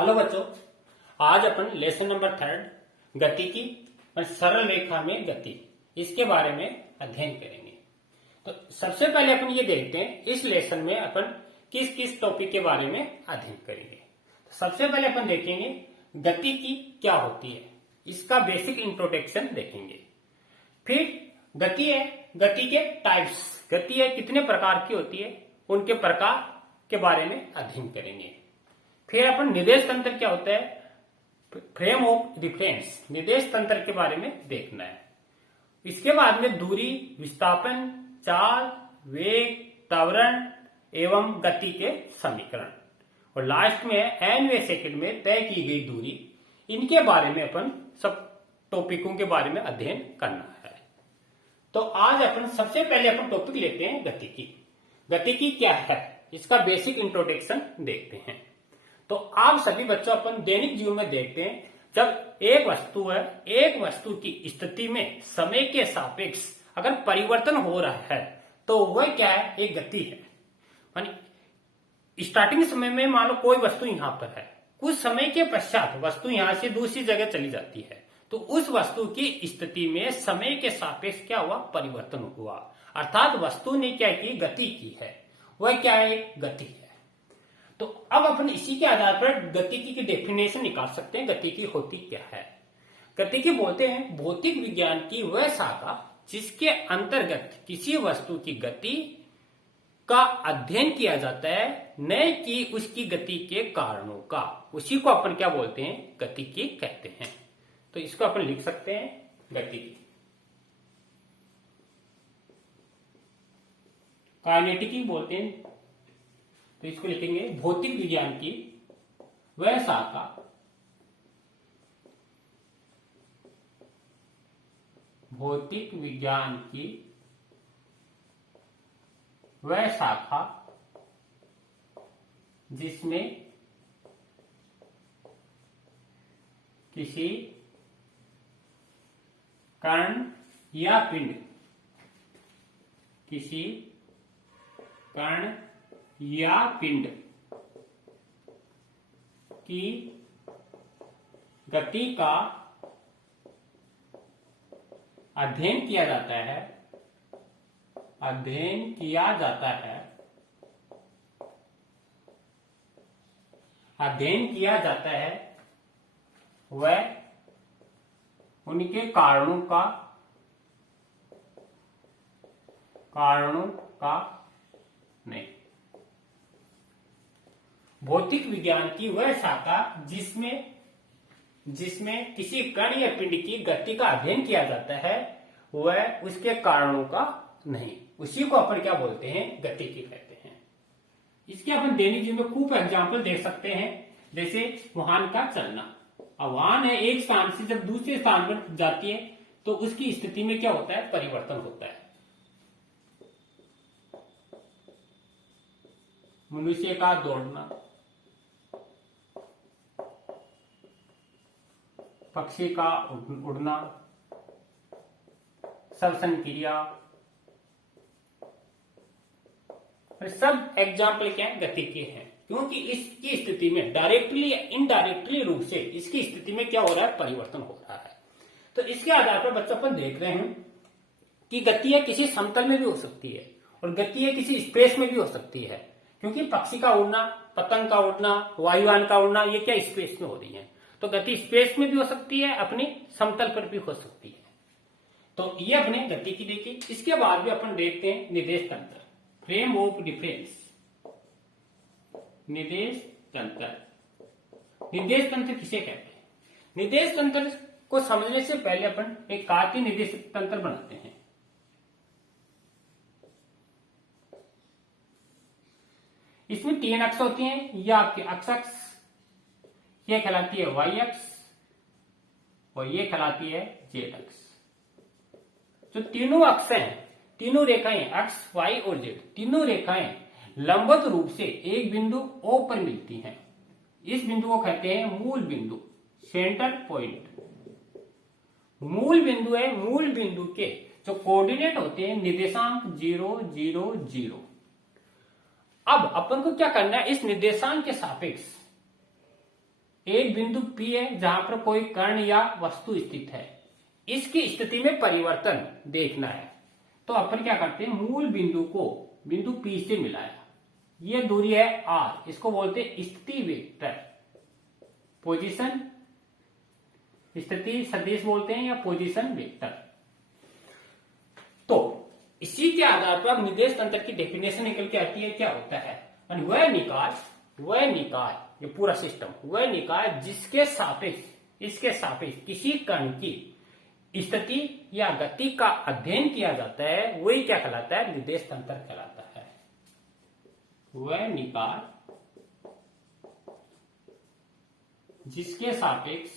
Hello बच्चों, आज अपन lesson number 3 गति की और सरल रेखा में गति इसके बारे में अध्ययन करेंगे। तो सबसे पहले अपन ये देखते हैं इस लेसन में अपन किस किस टॉपिक के बारे में अध्ययन करेंगे। तो सबसे पहले अपन देखेंगे गति की क्या होती है, इसका बेसिक इंट्रोडक्शन देखेंगे। फिर गति है, गति के टाइप्स, गति है कितने प्रकार की होती है उनके प्रकार के बारे में अध्ययन करेंगे। फिर अपन निर्देश तंत्र क्या होता है, फ्रेम ऑफ रिफरेंस, निर्देश तंत्र के बारे में देखना है। इसके बाद में दूरी, विस्थापन, चाल, वेग, त्वरण एवं गति के समीकरण, और लास्ट में nवें सेकंड में तय की गई दूरी। इनके बारे में अपन सब टॉपिकों के बारे में अध्ययन करना है। तो आज अपन सबसे पहले अपन टॉपिक लेते हैं गति की। गति की क्या है, इसका बेसिक इंट्रोडक्शन देखते हैं। तो आप सभी बच्चों अपन दैनिक जीवन में देखते हैं, जब एक वस्तु है, एक वस्तु की स्थिति में समय के सापेक्ष अगर परिवर्तन हो रहा है तो वह क्या है, एक गति है। मानी स्टार्टिंग समय में मान लो कोई वस्तु यहां पर है, कुछ समय के पश्चात वस्तु यहां से दूसरी जगह चली जाती है, तो उस वस्तु की स्थिति में समय के सापेक्ष क्या हुआ, परिवर्तन हुआ। अर्थात वस्तु ने क्या की, गति की है। वह क्या है, गति है। तो अब अपन इसी के आधार पर गतिकी की डेफिनेशन निकाल सकते हैं, गतिकी होती क्या है। गतिकी बोलते हैं भौतिक विज्ञान की वह शाखा जिसके अंतर्गत किसी वस्तु की गति का अध्ययन किया जाता है, न कि उसकी गति के कारणों का। उसी को अपन क्या बोलते हैं, गतिकी कहते हैं। तो इसको अपन लिख सकते हैं गतिकी। काइनेटिकी बोलते हैं, तो इसको लिखेंगे भौतिक विज्ञान की वह शाखा भौतिक विज्ञान की वह शाखा जिसमें किसी कण या पिंड, किसी कण या पिंड की गति का अध्ययन किया जाता है, अध्ययन किया जाता है, अध्ययन किया जाता है, वह उनके कारणों का नहीं। भौतिक विज्ञान की वह शाखा जिसमें किसी कण या पिंड की गति का अध्ययन किया जाता है, वह उसके कारणों का नहीं। उसी को अपन क्या बोलते हैं, गतिकी कहते हैं। इसके अपन दैनिक जीवन में खूब एग्जाम्पल देख सकते हैं, जैसे वाहन का चलना। अब वाहन है, एक स्थान से जब दूसरे स्थान पर जाती है तो उसकी स्थिति में क्या होता है, परिवर्तन होता है। मनुष्य का दौड़ना, पक्षी का उड़ना, श्वसन क्रिया, सब एग्जाम्पल क्या है, गति के हैं। क्योंकि इसकी स्थिति में डायरेक्टली या इनडायरेक्टली रूप से इसकी स्थिति में क्या हो रहा है, परिवर्तन हो रहा है। तो इसके आधार पर बच्चों अपन देख रहे हैं कि गति है किसी समतल में भी हो सकती है और गति है किसी स्पेस में भी हो सकती है। क्योंकि पक्षी का उड़ना, पतंग का उड़ना, वायुयान का उड़ना, ये क्या स्पेस में हो रही है। तो गति स्पेस में भी हो सकती है, अपनी समतल पर भी हो सकती है। तो ये अपने गति की देखी। इसके बाद भी अपन देखते हैं निर्देश तंत्र, फ्रेम ऑफ रिफरेंस, निर्देश तंत्र। निर्देश तंत्र किसे कहते हैं, निर्देश तंत्र को समझने से पहले अपन एक कार्तीय निर्देश तंत्र बनाते हैं। इसमें 3 अक्ष होती हैं, यह आपकी अक्ष ये कहलाती है वाई अक्ष और ये कहलाती है जेड अक्ष। जो तीनों अक्ष हैं, तीनों रेखाएं, अक्ष वाई और जेड, तीनों रेखाएं लंबवत रूप से एक बिंदु O पर मिलती हैं। इस बिंदु को कहते हैं मूल बिंदु, सेंटर पॉइंट। मूल बिंदु है, मूल बिंदु के जो कोऑर्डिनेट होते हैं निर्देशांक 0 0 0। अब अपन को क्या करना है, इस निर्देशांक के सापेक्ष एक बिंदु P है जहां पर कोई कण या वस्तु स्थित है, इसकी स्थिति में परिवर्तन देखना है। तो अपन क्या करते हैं, मूल बिंदु को बिंदु P से मिलाया, ये दूरी है R, इसको बोलते हैं स्थिति वेक्टर, पोजीशन स्थिति सदिश बोलते हैं या पोजीशन वेक्टर। तो इसी के आधार पर निर्देश तंत्र की डेफिनेशन निकल के आती है, क्या होता है, वह निकाय, ये पूरा सिस्टम, वह निकाय जिसके सापेक्ष इसके सापेक्ष किसी कण की स्थिति या गति का अध्ययन किया जाता है, वही क्या कहलाता है, निर्देश तंत्र कहलाता है। वह निकाय जिसके सापेक्ष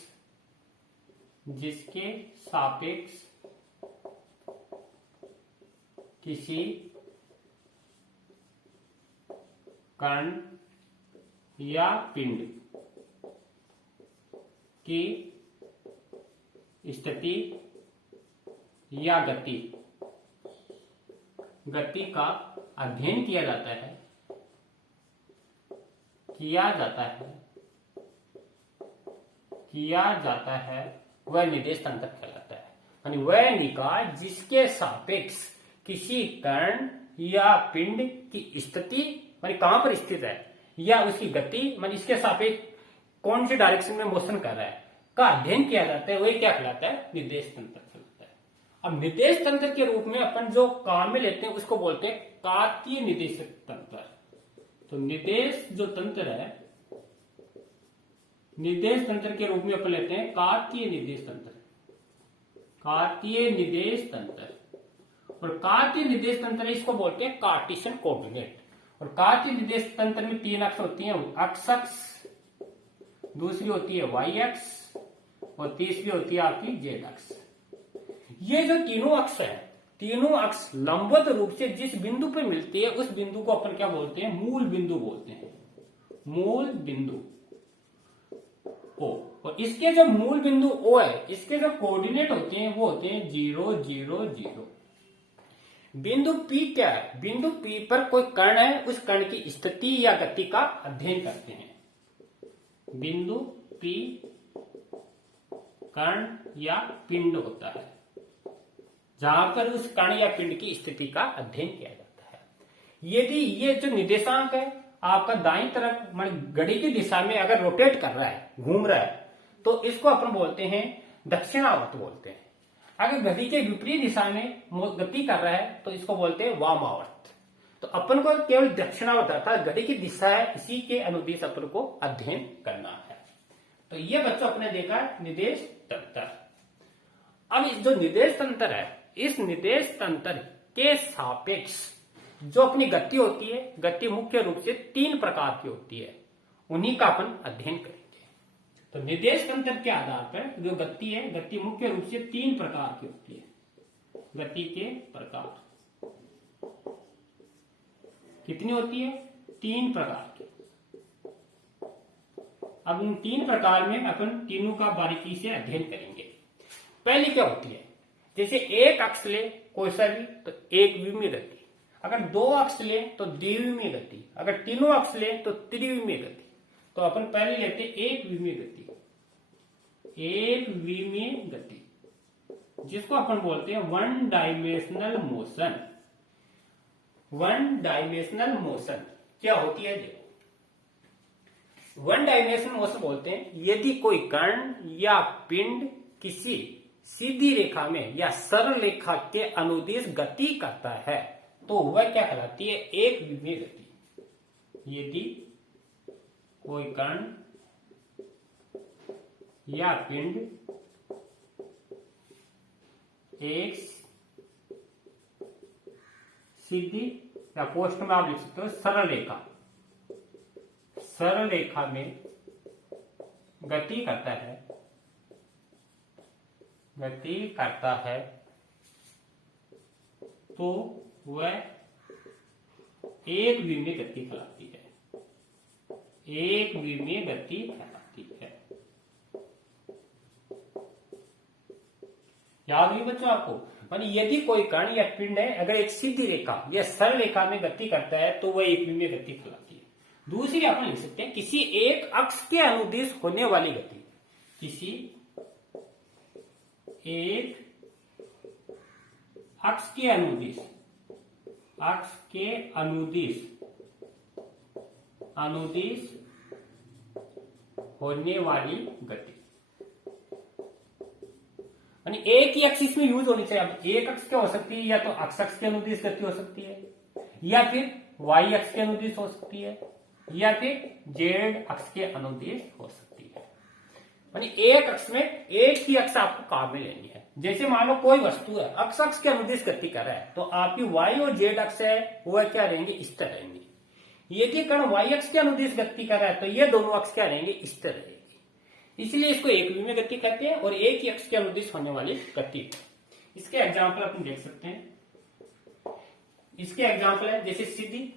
किसी कण या पिंड की स्थिति या गति का अध्ययन किया जाता है, वह निर्देश तंत्र कहलाता है। यानी वह निकाय जिसके सापेक्ष किसी कण या पिंड की स्थिति, मानी कहां पर स्थित है, या उसकी गति, मानी इसके सापेक्ष कौन सी डायरेक्शन में मोशन कर रहा है, का अध्ययन किया जाता है, वही क्या कहलाता है, निर्देश तंत्र कहलाता है। अब निर्देश तंत्र के रूप में अपन जो काम में लेते हैं उसको बोलते हैं कार्तीय निर्देशक तंत्र। तो निर्देश जो तंत्र है, निर्देश तंत्र के रूप में अपन लेते हैं कार्तीय निर्देश तंत्र। और कार्तीय निर्देश तंत्र इसको बोलते हैं कार्टेशियन कोऑर्डिनेट। और कार्तीय निर्देश तंत्र में 3 अक्ष होती हैं, x अक्ष, दूसरी होती है y अक्ष और तीसरी होती है आपकी z अक्ष। ये जो तीनों अक्ष है, तीनों अक्ष लंबवत रूप से जिस बिंदु पे मिलती है उस बिंदु को अपन क्या बोलते हैं, मूल बिंदु बोलते हैं, मूल बिंदु O। और इसके जो मूल बिंदु O है, इसके जो कोऑर्डिनेट होते हैं वो होते हैं 0 0 0। बिंदु P क्या है, बिंदु P पर कोई कण है, उस कण की स्थिति या गति का अध्ययन करते हैं। बिंदु P कण या पिंड होता है जहां पर उस कण या पिंड की स्थिति का अध्ययन किया जाता है। यदि ये जो निर्देशांक है आपका दाईं तरफ घड़ी की दिशा में अगर रोटेट कर रहा है, घूम रहा है, तो इसको अपन बोलते हैं दक्षिणावर्त बोलते हैं। अगर घड़ी के विपरीत दिशा में गति कर रहा है तो इसको बोलते हैं वामावर्त। तो अपन को केवल दक्षिणावर्त अर्थात घड़ी की दिशा है, इसी के अनुदिश अपन को अध्ययन करना है। तो ये बच्चों अपने देखा निर्देश तंत्र। अब इस जो निर्देश तंत्र है, इस निर्देश तंत्र के सापेक्ष जो अपनी गति होती है, गति मुख्य रूप से 3 प्रकार की होती है, उन्हीं का अपन अध्ययन करेंगे। तो निर्देश तंत्र के आधार पर जो गति है, गति मुख्य रूप से 3 प्रकार की होती है। गति के प्रकार कितनी होती है, 3 प्रकार की। अब उन 3 प्रकार में अपन तीनों का बारीकी से अध्ययन करेंगे। पहली क्या होती है, जैसे एक अक्ष ले कोई सा भी तो एक विमीय गति, अगर 2 अक्ष ले तो द्विविमीय गति, अगर तीनों अक्ष ले तो त्रिविमीय गति। तो अपन पहले लेते एक विमीय गति, एक विमीय गति जिसको अपन बोलते हैं 1 डायमेंशनल मोशन। 1 डायमेंशनल मोशन क्या होती है, देखो 1 डायमेंशनल मोशन बोलते हैं यदि कोई कण या पिंड किसी सीधी रेखा में या सरल रेखा के अनुदिश गति करता है तो वह क्या कहलाती है, एक विमीय गति। यदि कोई कण या पिंड एक सीधी या पोस्ट में आप लिख सकते हो सरल रेखा में गति करता है तो वह एक विमीय गति कहलाती है, एक विमीय गति कहलाती है। याद हुई बच्चों आपको, मानी यदि कोई कण या पिंड है अगर एक सीधी रेखा या सरल रेखा में गति करता है तो वह एक विमीय गति कहलाती है। दूसरी अपन लिख सकते हैं किसी एक अक्ष के अनुदिश होने वाली गति, किसी एक अक्ष के अनुदिश, अक्ष के अनुदिश होने वाली गति। यानी एक ही अक्ष इसमें यूज होनी चाहिए। अब एक अक्ष क्या हो सकती है, या तो अक्ष अक्ष के अनुदिश गति हो सकती है, या फिर वाई अक्ष के अनुदिश हो सकती है, या फिर जेड अक्ष के अनुदिश हो सकती है। यानी एक अक्ष में एक ही अक्ष आपको काम में लेनी है। जैसे मान लो कोई वस्तु है, अक्ष अक्ष के अनुदिश गति कर रहा है, तो आपकी वाई और जेड अक्ष है वो क्या रहेंगे, इस तरह रहेंगे। यदि कण वाई अक्ष के अनुदिश गति कर रहा है तो ये दोनों अक्ष क्या रहेंगे, इस तरह रहेंगे। इसलिए इसको एक विमीय गति कहते हैं और एक ही अक्ष के अनुदिश होने वाली गति। इसके एग्जाम्पल अपन देख सकते हैं। इसके एग्जाम्पल है जैसे सीधी,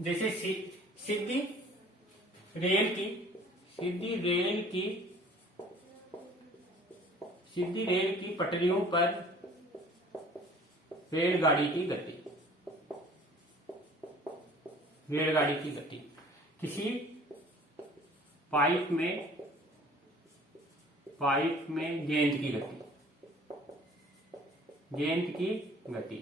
जैसे सीधी रेल की पटरियों पर रेलगाड़ी की गति, रेलगाड़ी की गति। किसी पाइप में गेंद की गति।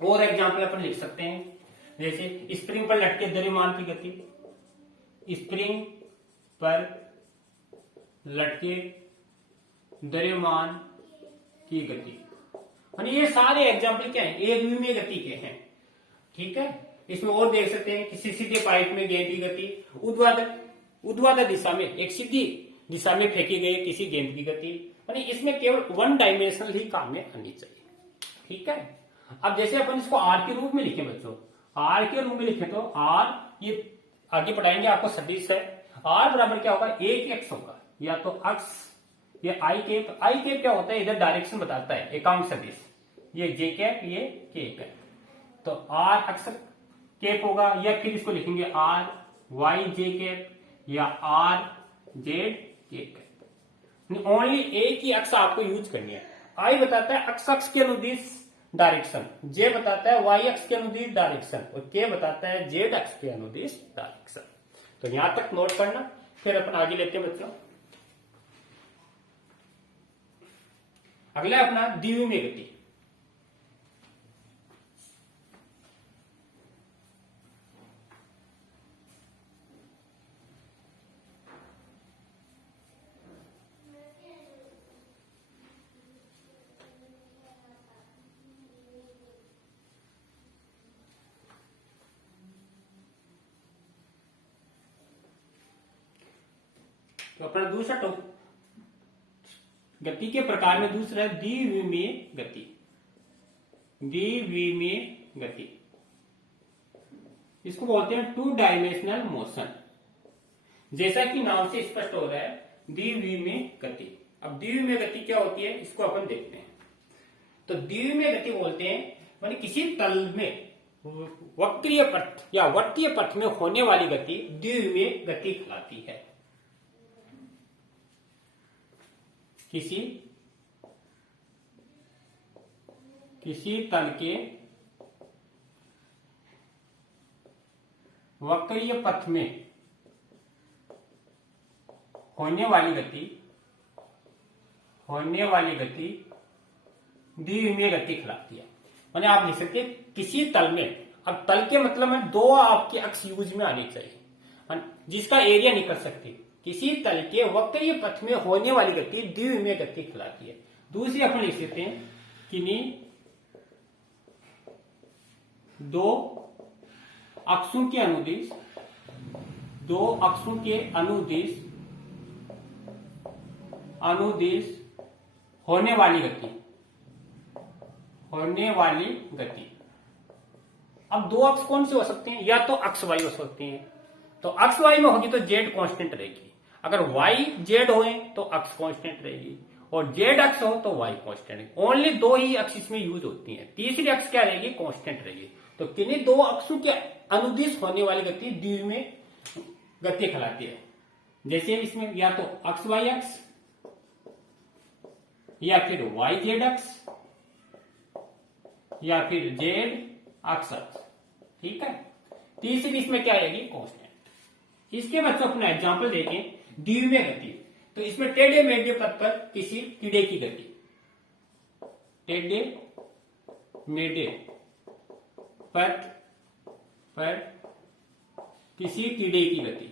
और एग्जाम्पल अपन लिख सकते हैं जैसे स्प्रिंग पर लटके द्रव्यमान की गति, स्प्रिंग पर लटके द्रव्यमान की गति। यानी ये सारे एग्जाम्पल क्या है, एक विमीय गति के हैं। ठीक है, इसमें और देख सकते हैं किसी सीधे पाइप में गेंद की गति, ऊर्ध्वाधर दिशा में, एक सीधी दिशा में फेंकी गई किसी गेंद की गति। यानी इसमें केवल वन डायमेंशनल ही काम में आनी चाहिए। ठीक है, अब जैसे अपन इसको आर के रूप में लिखें बच्चों, आर के रूप में लिखें तो आर, ये आगे पढ़ाएंगे आपको सदिश है। आर बराबर क्या होगा, एक एक्स होगा, या तो अक्ष, ये आई कैप। आई कैप क्या होता है, इधर डायरेक्शन बताता है, एकांक सदिश। ये जे कैप, ये के कैप। तो आर अक्ष कैप होगा, या फिर इसको लिखेंगे आर वाई जे कैप, या आर जेड के कैप। ओनली एक ही अक्ष आपको यूज करनी है। आई बताता है अक्ष अक्ष के अनुदिश डायरेक्शन, जे बताता है वाई अक्ष के अनुदिश डायरेक्शन, और के बताता है जेड अक्ष के अनुदिश डायरेक्शन। तो यहां तक नोट करना, फिर अपन आगे लेते हैं बच्चों। अगला अपना द्विविमीय गति। तो अपना दूसरा टॉपिक गति के प्रकार में दूसरा है द्विविमीय गति। द्विविमीय गति इसको बोलते हैं टू डायमेंशनल मोशन। जैसा कि नाम से स्पष्ट हो रहा है, द्विविमीय गति। अब द्विविमीय गति क्या होती है, इसको अपन देखते हैं। तो द्विविमीय गति बोलते हैं माने किसी तल में वक्रीय पथ या वर्तीय पथ में होने वाली गति द्विविमीय गति कहलाती है। किसी तल के वक्रीय पथ में होने वाली गति द्विविमीय गति कहलाती है। माने आप लिख सकते हैं किसी तल में, अब तल के मतलब में दो आपके अक्ष यूज में आने चाहिए जिसका एरिया निकल सकती है। किसी तल के वक्रीय पथ में होने वाली गति द्विविमीय गति कहलाती है। दूसरी अपन लिख सकते हैं किन्हीं दो अक्षों के अनुदिश होने वाली गति। अब दो अक्ष कौन से हो सकते हैं, या तो अक्ष वाई हो सकते हैं। तो अक्ष वाई में होगी तो जेड कांस्टेंट रहेगी, अगर वाई जेड होए तो अक्ष कांस्टेंट रहेगी, और जेड अक्ष हो तो वाई कांस्टेंट रहेगी। ओनली दो ही अक्ष इसमें यूज होती हैं, तीसरी अक्ष क्या रहेगी, कांस्टेंट रहेगी। तो किन्हीं दो अक्षों के अनुदिश होने वाली गति द्विविमीय गति कहलाती है। जैसे इसमें या तो अक्ष वाई अक्ष, या फिर वाई जेड अक्ष, या फिर जेड अक्ष अक्ष, ठीक है। तीसरी इसमें क्या आएगी, कांस्टेंट। इसके बच्चों अपना एग्जांपल देखें, द्विमीय गति। तो इसमें टेढ़े मेढ़े पथ पर किसी कीड़े की गति, टेढ़े मेढ़े पथ पर किसी कीड़े की गति,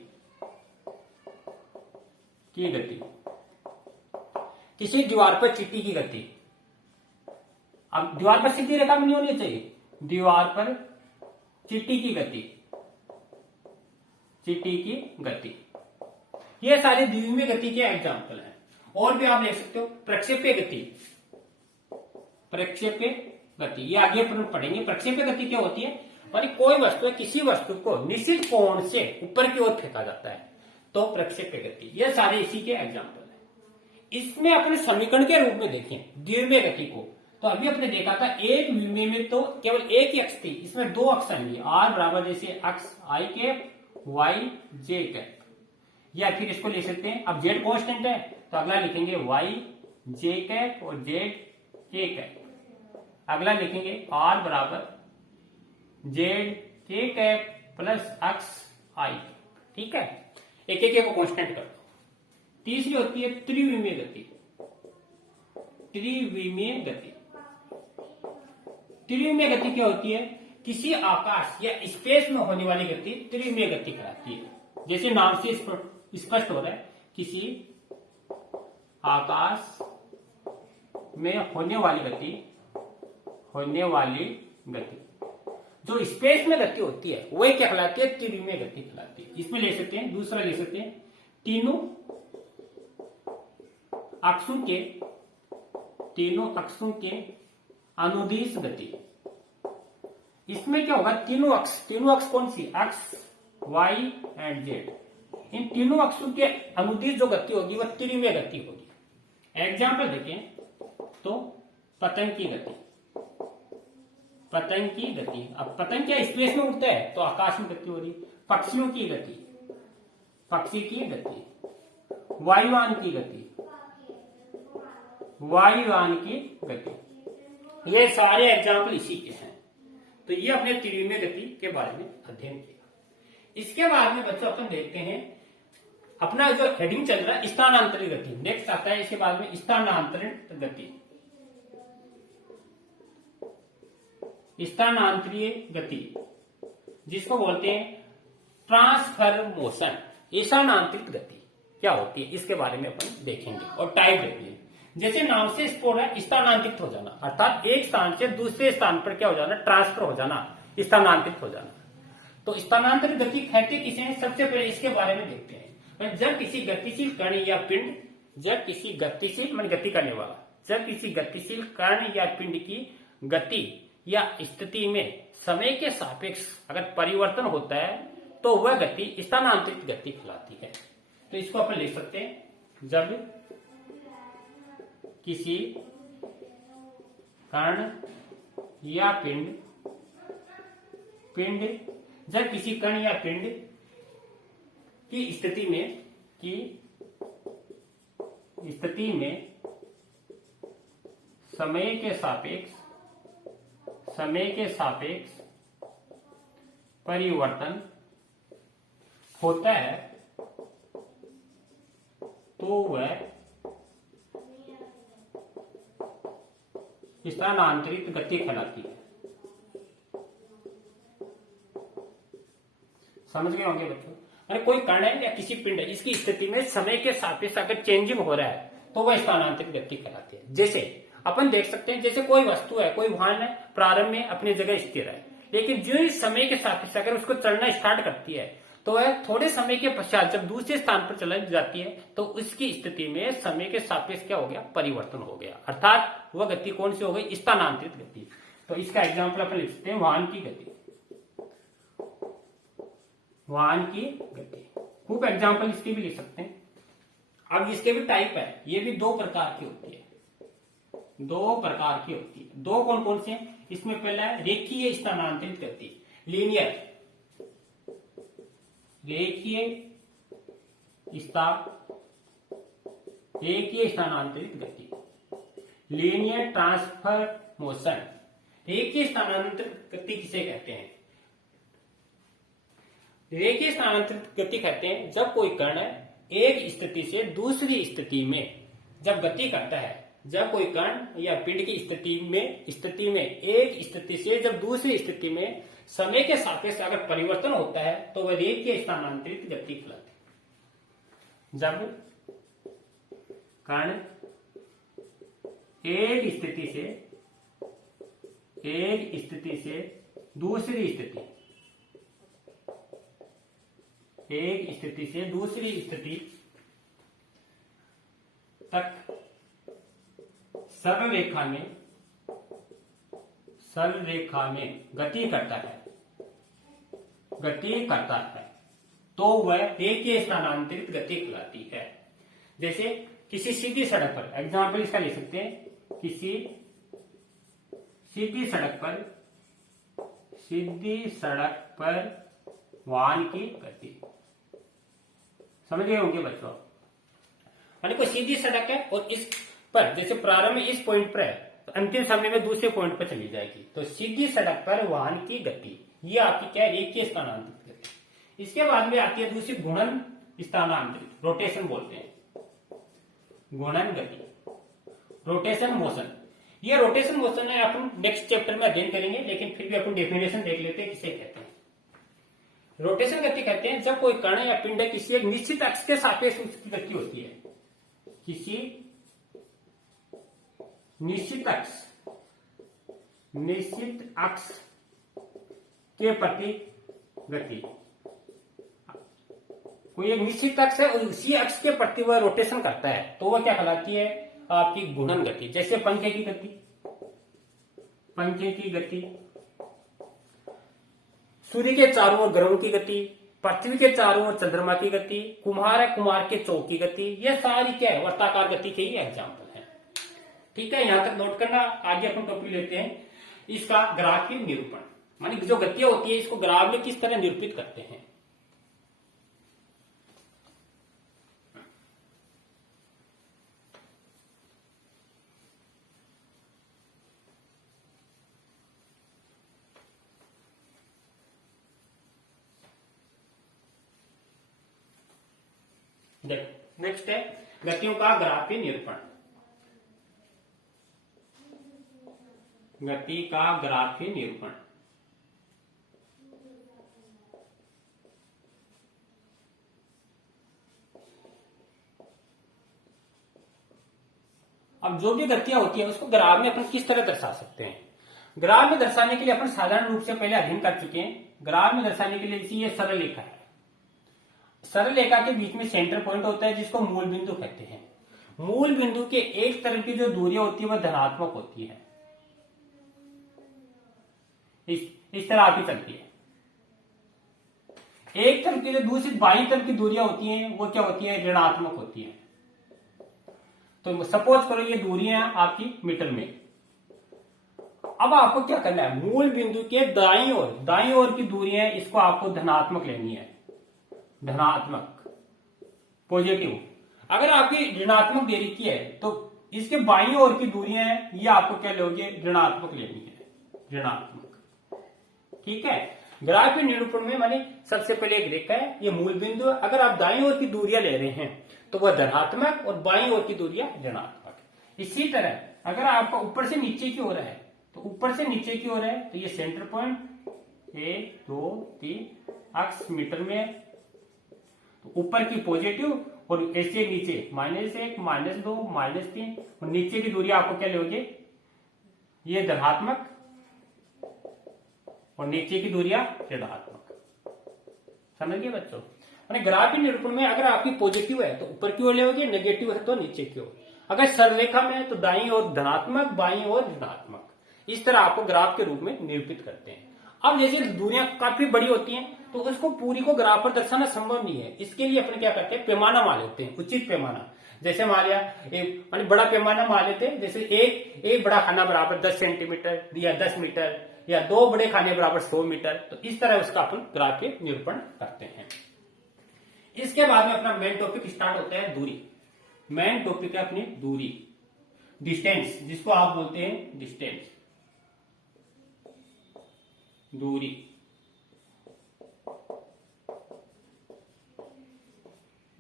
किसी दीवार पर चींटी की गति। अब दीवार पर सीधी रेखा में नहीं होनी चाहिए, दीवार पर चींटी की गति, चींटी की गति। ये सारे द्विमीय गति के एग्जाम्पल हैं। और भी आप ले सकते हो, प्रक्षेप्य गति, प्रक्षेप्य गति, ये आगे अपन पढ़ेंगे। प्रक्षेप्य गति क्या होती है, और कोई वस्तु किसी वस्तु को निश्चित कोण से ऊपर की ओर फेंका जाता है, तो प्रक्षेप्य गति। ये सारे इसी के एग्जाम्पल है। इसमें अपने समीकरण के रूप में देखें द्विमीय गति को, तो अभी अपने देखा था एक विमीय में तो केवल एक ही अक्ष थी, इसमें दो अक्ष आएंगे, आर बराबर जैसे अक्ष आई कैप वाई जे कैप, या फिर इसको ले सकते हैं, अब जेड कांस्टेंट है तो अगला लिखेंगे वाई जे कैप और जेड के कैप। अगला लिखेंगे आर बराबर जेड के कैप प्लस अक्ष आई, ठीक है। एक एक को कांस्टेंट कर दो। तीसरी होती है त्रिविमीय गति, त्रिविमीय गति। त्रिविमीय गति क्या होती है, किसी आकाश या स्पेस में होने वाली गति त्रिविमीय गति कहलाती है। जैसे नाम से स्पष्ट हो रहा है, किसी आकाश में होने वाली गति, जो स्पेस में गति होती है वही क्या कहलाती है, त्रिविमीय गति कहलाती है। इसमें ले सकते हैं, दूसरा ले सकते हैं तीनों अक्षों के अनुदिश गति। इसमें क्या होगा, तीनों अक्ष कौन सी, अक्ष वाई एंड जेड, इन तीनों अक्षों के अनुदिश जो गति होगी वह त्रिविमीय गति होगी। एग्जाम्पल देखें तो पतंग की गति, अब पतंग क्या स्पेस में उड़ता है तो आकाश में गति हो रही। पक्षियों की गति, पक्षी की गति, वायुयान की गति, ये सारे एग्जाम्पल इसी के हैं। तो ये अपने त्रिविमीय गति के बारे में अध्ययन किया। इसके बाद में बच्चों अपन देखते हैं अपना जो हेडिंग चल रहा है स्थानांतरित गति, नेक्स्ट आता है इसके बाद में स्थानांतरित गति। स्थानांतरीय गति जिसको बोलते हैं ट्रांसफॉर्मेशन, स्थानांतरित गति क्या होती है इसके बारे में अपन देखेंगे। और टाइप देखिए, जैसे नाम से स्पोर्ट है स्थानांतरित हो जाना, अर्थात एक स्थान से दूसरे स्थान पर क्या हो जाना, ट्रांसफर हो जाना, स्थानांतरित हो जाना। तो स्थानांतरित गति कहते किसे हैं, सबसे पहले इसके बारे में देखते हैं। जब किसी गतिशील कण या पिंड, जब किसी गतिशील मान गति करने वाला, जब किसी गतिशील कण या पिंड की गति या स्थिति में समय के सापेक्ष अगर परिवर्तन होता है तो वह गति स्थानांतरित गति कहलाती है। तो इसको अपन ले सकते हैं, जब किसी कण या पिंड, जब किसी कण या पिंड की स्थिति में समय के सापेक्ष परिवर्तन होता है तो वह स्थानांतरित गति कहलाती है। समझ गए होंगे बच्चों। अरे कोई कण है या किसी पिंड है, इसकी स्थिति में समय के सापेक्ष अगर चेंजिंग हो रहा है तो वह स्थानांतरित गति कहलाती है। जैसे अपन देख सकते हैं, जैसे कोई वस्तु है, कोई वाहन है, प्रारंभ में अपनी जगह स्थिर है, लेकिन जो इस समय के सापेक्ष अगर उसको चलना स्टार्ट करती है तो वह थोड़े समय के पश्चात जब दूसरे स्थान पर चला जाती है तो उसकी स्थिति में समय के सापेक्ष क्या हो गया, परिवर्तन हो गया, अर्थात वह गति कौन सी हो गई, स्थानांतरित गति। तो इसका एग्जाम्पल अपन लिख सकते हैं वाहन की गति। खूब एग्जाम्पल इसके भी लिख सकते हैं। अब इसके भी टाइप है, ये भी दो प्रकार की होती है, दो कौन कौन से हैं, इसमें पहला है रेखीय स्थानांतरित गति, लीनियर स्थानांतरित गति, लीनियर ट्रांसफर मोशन, रेखीय स्थानांतरित गति किसे कहते हैं? रेखीय स्थानांतरित गति कहते हैं जब कोई कण एक स्थिति से दूसरी स्थिति में जब गति करता है, जब कोई कण या पिंड की स्थिति में एक स्थिति से जब दूसरी स्थिति में समय के सापेक्ष अगर परिवर्तन होता है तो वह रेखीय स्थानांतरित गति कहलाती है। जब कण एक स्थिति से दूसरी स्थिति, एक स्थिति से दूसरी स्थिति तक सरल रेखा में गति करता है तो वह रेखीय स्थानांतरित गति कहलाती है। जैसे किसी सीधी सड़क पर, एग्जाम्पल इसका ले सकते हैं, किसी सीधी सड़क पर वाहन की गति, समझ गए होंगे बच्चों। माने कोई सीधी सड़क है और इस पर जैसे प्रारंभ में इस पॉइंट पर है तो अंतिम समय में दूसरे पॉइंट पर चली जाएगी, तो सीधी सड़क पर वाहन की गति ये आपकी क्या है? रेखीय स्थानांतरित गति। इसके बाद में आती है दूसरी घूर्णन स्थानांतरित, रोटेशन बोलते हैं, घूर्णन गति, रोटेशन मोशन। ये रोटेशन मोशन है अपन नेक्स्ट चैप्टर में अध्ययन करेंगे, लेकिन फिर भी अपन डेफिनेशन देख लेते हैं किसे कहते हैं। रोटेशन गति कहते हैं जब कोई कण या पिंड किसी एक निश्चित अक्ष के सापेक्ष उसकी गति होती है, किसी निश्चित अक्ष के प्रति गति, कोई एक निश्चित अक्ष है और उसी अक्ष के प्रति वह रोटेशन करता है तो वह क्या कहलाती है? आपकी घूर्णन गति। जैसे पंखे की गति, सूर्य के चारों ओर ग्रहों की गति, पृथ्वी के चारों ओर चंद्रमा की गति, कुम्हार के चौक की गति, ये सारी क्या है? वर्ताकार गति के ही एग्जाम्पल है। ठीक है, यहां तक नोट करना। आगे अपन टॉपिक लेते हैं इसका ग्राफीय निरूपण, मानी जो गतियां होती है इसको ग्राफ में किस तरह निरूपित करते हैं। नेक्स्ट है गतियों का ग्राफीय निरूपण। गति का ग्राफीय निरूपण, अब जो भी गतियां होती है उसको ग्राफ में अपन किस तरह दर्शा सकते हैं? ग्राफ में दर्शाने के लिए अपन साधारण रूप से पहले अध्ययन कर चुके हैं। ग्राफ में दर्शाने के लिए ये सरल रेखा है, सरल रेखा के बीच में सेंटर पॉइंट होता है जिसको मूल बिंदु कहते हैं। मूल बिंदु के एक तरफ की जो दूरियां होती है वह धनात्मक होती है, इस तरह आपकी चलती है। एक तरफ की जो दूसरी बाईं तरफ की दूरियां होती हैं वो क्या होती है? ऋणात्मक होती है। तो सपोज करो ये दूरियां आपकी मीटर में। अब आपको क्या करना है? मूल बिंदु के दाईं ओर की दूरियां इसको आपको धनात्मक लेनी है, धनात्मक, पॉजिटिव। अगर आपकी ऋणात्मक दे रखी है तो इसके बाईं ओर की दूरियां हैं ये आपको क्या लोगे? ऋणात्मक लेनी है, ऋणात्मक। ठीक है, ग्राफीय निरूपण में माने सबसे पहले एक रेखा है, ये मूल बिंदु है। अगर आप दाईं ओर की दूरियां ले रहे हैं तो वह धनात्मक और बाईं ओर की दूरियां ऋणात्मक। इसी तरह अगर आपका ऊपर से नीचे की ओर है तो ऊपर से नीचे की ओर है तो ये सेंटर पॉइंट 1 2 3 अक्ष मीटर में है, तो ऊपर की पॉजिटिव और ऐसे नीचे -1 -2 -3 और नीचे की दूरी आपको क्या लोगे? ये धनात्मक और नीचे की दूरियां ऋणात्मक। समझ गए बच्चों? ग्राफीय निरूपण में अगर आपकी पॉजिटिव है तो ऊपर की ओर लेोगे, नेगेटिव है तो नीचे की ओर। अगर सरलरेखा में है तो दाईं ओर धनात्मक, बाईं ओर ऋणात्मक। इस तरह आपको ग्राफ के रूप में निरूपित करते हैं। अब जैसे दूरियां काफी बड़ी होती हैं तो उसको पूरी को ग्राफ पर दर्शाना संभव नहीं है। इसके लिए अपन क्या करते हैं? पैमाना मान लेते हैं, उचित पैमाना। जैसे मान लिया एक बड़ा पैमाना मान लेते हैं, जैसे एक बड़ा खाना बराबर 10 सेंटीमीटर या 10 मीटर या 2 बड़े खाने बराबर 100 मीटर। तो इस तरह उसका अपन ग्राफीय निरूपण करते हैं। इसके बाद में अपना मेन टॉपिक स्टार्ट होता है दूरी। मेन टॉपिक है अपनी दूरी, डिस्टेंस, जिसको आप बोलते हैं डिस्टेंस। दूरी।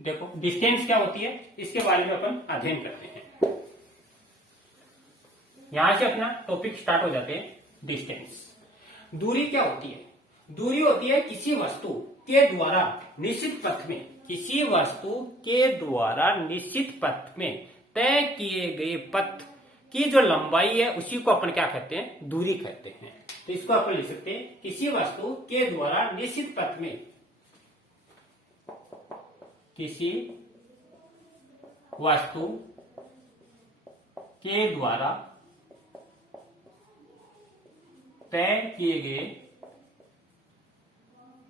देखो डिस्टेंस क्या होती है इसके बारे में अपन अध्ययन करते हैं। यहां से अपना टॉपिक स्टार्ट हो जाते हैं। डिस्टेंस, दूरी क्या होती है? दूरी होती है किसी वस्तु के द्वारा निश्चित पथ में, किसी वस्तु के द्वारा निश्चित पथ में तय किए गए पथ की जो लंबाई है उसी को अपन क्या कहते हैं? दूरी कहते हैं। तो इसको अपन लिख सकते हैं किसी वस्तु के द्वारा निश्चित पथ में, किसी वस्तु के द्वारा तय किए गए,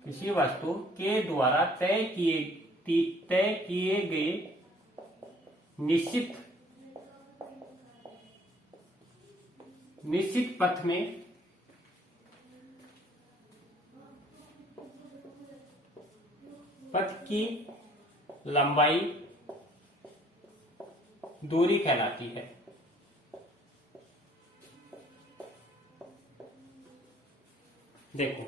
किसी वस्तु के द्वारा तय किए गए निश्चित पथ में पथ की लंबाई दूरी कहलाती है। देखो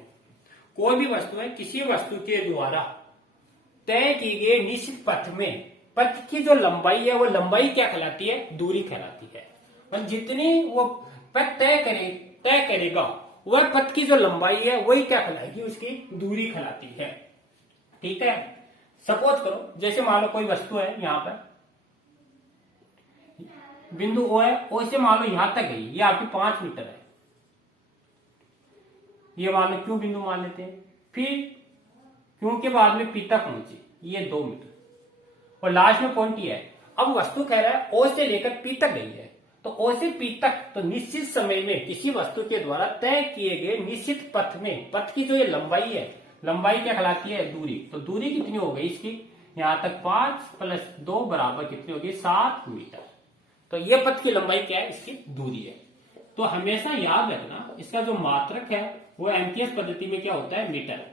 कोई भी वस्तु है, किसी वस्तु के द्वारा तय की गई निश्चित पथ में पथ की जो लंबाई है वो लंबाई क्या कहलाती है? दूरी कहलाती है। और जितनी वो पथ तय करेगा वह पथ की जो लंबाई है वही क्या कहलाएगी? उसकी दूरी कहलाती है। ठीक है। सपोज करो जैसे मान लो कोई वस्तु है, यहां पर बिंदु ओ है, ओ से मान लो यहां तक गई, ये आपकी 5 मीटर है। ये मान लो क्यों बिंदु मान लेते हैं, फिर क्यों के बाद में पी तक पहुंची, ये 2 मीटर, और लास्ट में पॉइंट ये है। अब वस्तु कह रहा है ओ से लेकर पी तक गई है, तो ओ से पी तक, तो निश्चित समय में किसी वस्तु के द्वारा तय किए गए निश्चित पथ में पथ की जो ये लंबाई है, लंबाई क्या कहलाती है? दूरी। तो दूरी कितनी हो गई इसकी? यहां तक 5 + 2 बराबर कितनी होगी? 7 मीटर। तो ये पथ की लंबाई क्या है? इसकी दूरी है। तो हमेशा याद रखना इसका जो मात्रक है वो एमपीएस पद्धति में क्या होता है? मीटर।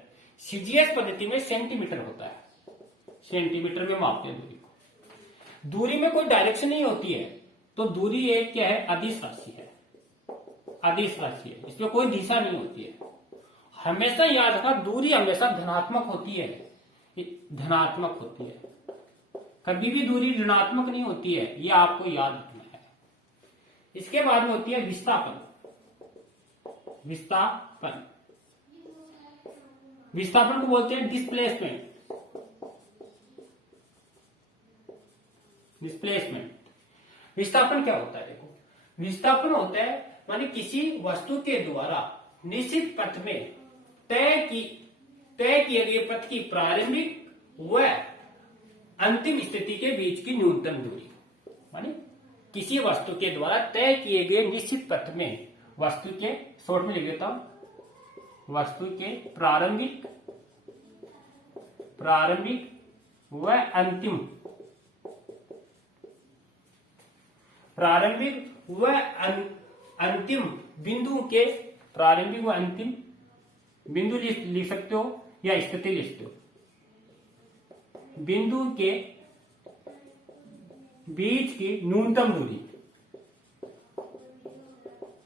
सीजीएस पद्धति में सेंटीमीटर होता है, सेंटीमीटर में मापते हैं दूरी को। दूरी में कोई डायरेक्शन नहीं होती है, तो दूरी एक क्या है? अदिश राशि है, अदिश राशि है, इसमें कोई दिशा नहीं होती है। हमेशा याद रखना दूरी हमेशा धनात्मक होती है, धनात्मक होती है, कभी भी दूरी ऋणात्मक नहीं होती है, ये आपको याद रखना है। इसके बाद में होती है विस्थापन। विस्थापन, विस्थापन को बोलते हैं डिस्प्लेसमेंट। डिस्प्लेसमेंट, विस्थापन क्या होता है? देखो विस्थापन होता है माने किसी वस्तु के द्वारा निश्चित पथ में तय किए गए पथ की प्रारंभिक व अंतिम स्थिति के बीच की न्यूनतम दूरी। माने किसी वस्तु के द्वारा तय किए गए निश्चित पथ में वस्तु के, शॉर्ट में लिख देता हूं, वस्तु के प्रारंभिक व अंतिम, प्रारंभिक व अंतिम बिंदु के, प्रारंभिक व अंतिम बिंदु लिख सकते हो या स्थिति लिख सकते हो, बिंदु के बीच की न्यूनतम दूरी,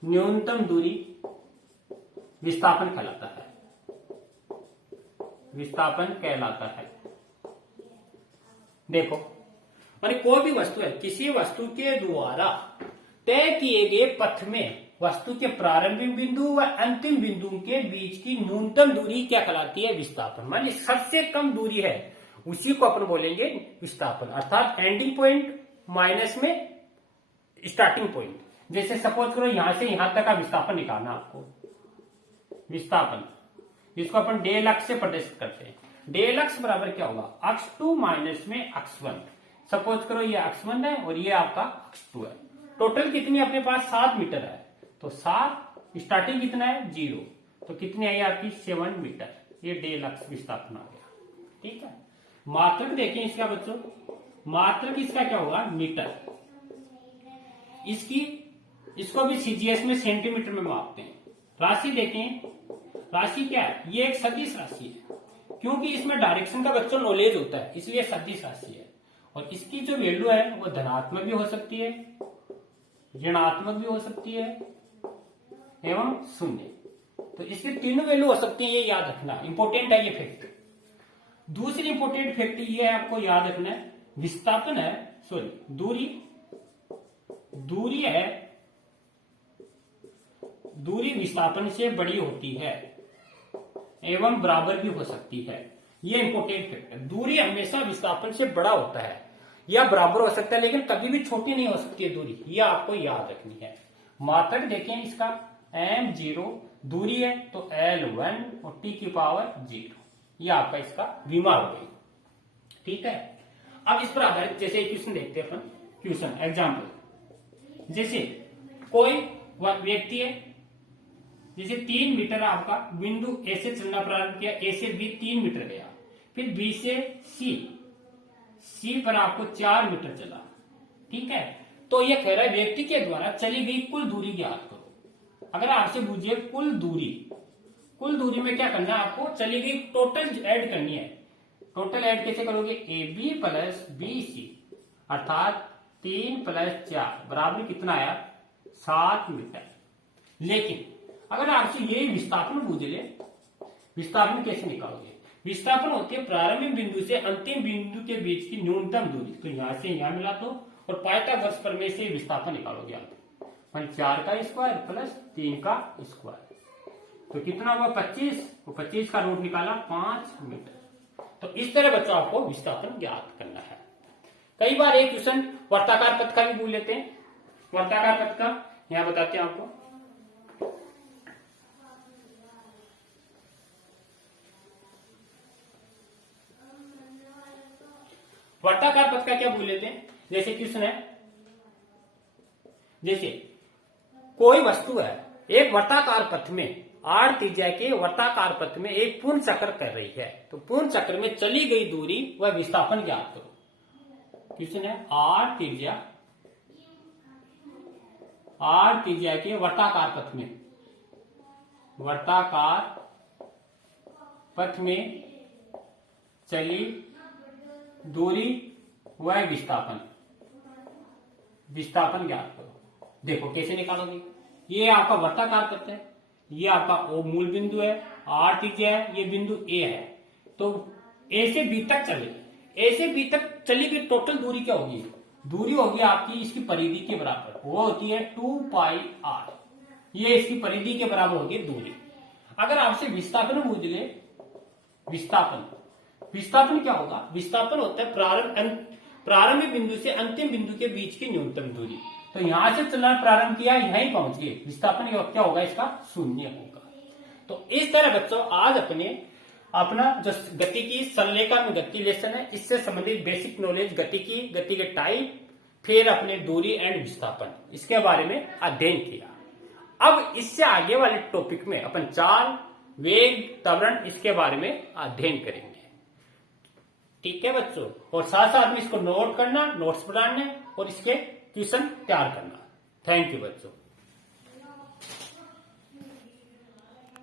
न्यूनतम दूरी विस्थापन कहलाता है, विस्थापन कहलाता है। देखो माने कोई भी वस्तु है, किसी वस्तु के द्वारा तय किए गए पथ में वस्तु के प्रारंभिक बिंदु व अंतिम बिंदु के बीच की न्यूनतम दूरी क्या कहलाती है? विस्थापन। माने सबसे कम दूरी है उसी को अपन बोलेंगे विस्थापन, अर्थात एंडिंग पॉइंट माइनस में स्टार्टिंग पॉइंट। जैसे सपोज करो यहां से यहां तक का विस्थापन निकालना आपको, विस्थापन जिसको अपन डेल अक्ष से प्रदर्शित करते हैं। डेल अक्ष बराबर क्या होगा? अक्ष 2 माइनस में अक्ष 1। सपोज करो ये अक्ष 1 है और ये आपका अक्ष 2 है। टोटल कितनी अपने पास? 7 मीटर है, तो 7, स्टार्टिंग कितना है? 0, तो कितनी आई आपकी? 7 मीटर। ये डेल अक्ष विस्थापन आ गया। ठीक है। मात्रक देखें इसका बच्चों, मात्रक इसका क्या होगा? मीटर। इसको भी सीजीएस में सेंटीमीटर में मापते हैं। राशि देखें, राशि क्या है? ये एक सदिश राशि है, क्योंकि इसमें डायरेक्शन का बच्चों नॉलेज होता है, इसलिए सदिश राशि है। और इसकी जो वैल्यू है वो धनात्मक भी हो सकती है, ऋणात्मक भी हो सकती है एवं शून्य। तो इसकी तीनों वैल्यू हो सकती है, ये याद रखना इंपॉर्टेंट है ये फैक्ट। दूसरी इंपॉर्टेंट फैक्ट ये है, आपको याद रखना है, विस्थापन है, सॉरी दूरी है, दूरी विस्थापन से बड़ी होती है एवं बराबर भी हो सकती है। ये इंपॉर्टेंट फैक्ट है। दूरी हमेशा विस्थापन से बड़ा होता है या बराबर हो सकता है, लेकिन कभी भी छोटी नहीं हो सकती है दूरी, ये आपको याद रखनी है। मात्रक देखें इसका, m0 दूरी है तो L1 और t की पावर 0, ये आपका इसका विमा हो गई। ठीक है, अब इस पर आधारित जैसे क्वेश्चन देखते हैं अपन, क्वेश्चन एग्जाम्पल, जैसे कोई व्यक्ति है, जैसे 3 मीटर आपका बिंदु ए से चलना प्रारंभ किया, ए से बी 3 मीटर गया, फिर बी से सी पर आपको 4 मीटर चला। ठीक है, तो ये कह रहा है व्यक्ति के द्वारा चली गई कुल दूरी ज्ञात करो। अगर आपसे पूछे कुल दूरी में क्या करना है आपको, चली गई टोटल ऐड करनी है। टोटल ऐड कैसे करोगे, A B plus B C अर्थात 3 + 4 बराबर कितना आया, 7 मीटर। लेकिन अगर आपसे यही विस्थापन पूछ ले, विस्थापन कैसे निकालोगे, विस्थापन होती है प्रारंभिक बिंदु से अंतिम बिंदु के बीच की न्यूनतम दूरी। तो यहां से यहां मिला दो और पाइथागोरस प्रमेय से विस्थापन निकालोगे आप, 4 का स्क्वायर प्लस 3 का स्क्वायर, तो कितना हुआ 25, तो 25 का रूट निकाला 5 मीटर। तो इस तरह बच्चों आपको विस्थापन ज्ञात करना है। कई बार एक क्वेश्चन वर्ताकार पथ का भी भूल लेते हैं। वर्ताकार पथ का यहां बताते हैं आपको, वर्ताकार पथ का क्या भूल लेते हैं। जैसे क्वेश्चन है, जैसे कोई वस्तु है एक वर्ताकार पथ में, आड़ त्रिज्या के वर्ताकार पथ में एक पूर्ण चक्र कर रही है, तो पूर्ण चक्र में चली गई दूरी वह विस्थापन ज्ञात करो। क्वेश्चन है आड़ त्रिज्या के वर्ताकार पथ में चली दूरी वह विस्थापन ज्ञात करो। देखो कैसे निकालोगे, ये आपका वर्ताकार पथ है, ये आपका ओ मूल बिंदु है, आर त्रिज्या है, ये बिंदु ए है, तो ए से बी तक चले, ए से बी तक चली गई टोटल दूरी क्या होगी, दूरी होगी आपकी इसकी परिधि के बराबर, वो होती है 2πr, ये इसकी परिधि के बराबर होगी दूरी। अगर आपसे विस्थापन पूछ ले, विस्थापन क्या होगा, विस्थापन होता है प्रारंभिक बिंदु से अंतिम बिंदु के बीच की न्यूनतम दूरी। तो यहां से चलना प्रारंभ किया, यहीं पहुंच गए, विस्थापन क्या होगा इसका 0 होगा। तो इस तरह बच्चों आज अपना जो गति की सरलेखा में गति लेसन है, इससे संबंधित बेसिक नॉलेज गति के टाइप, फिर अपने दूरी एंड विस्थापन, इसके बारे में अध्ययन किया। अब इससे आगे वाले टॉपिक में अपन चाल, वेग, त्वरण, इसके बारे में अध्ययन करेंगे। ठीक है बच्चों, और साथ साथ में इसको नोट करना, नोट्स बनाने और इसके क्वेश्चन तैयार करना। थैंक यू बच्चों।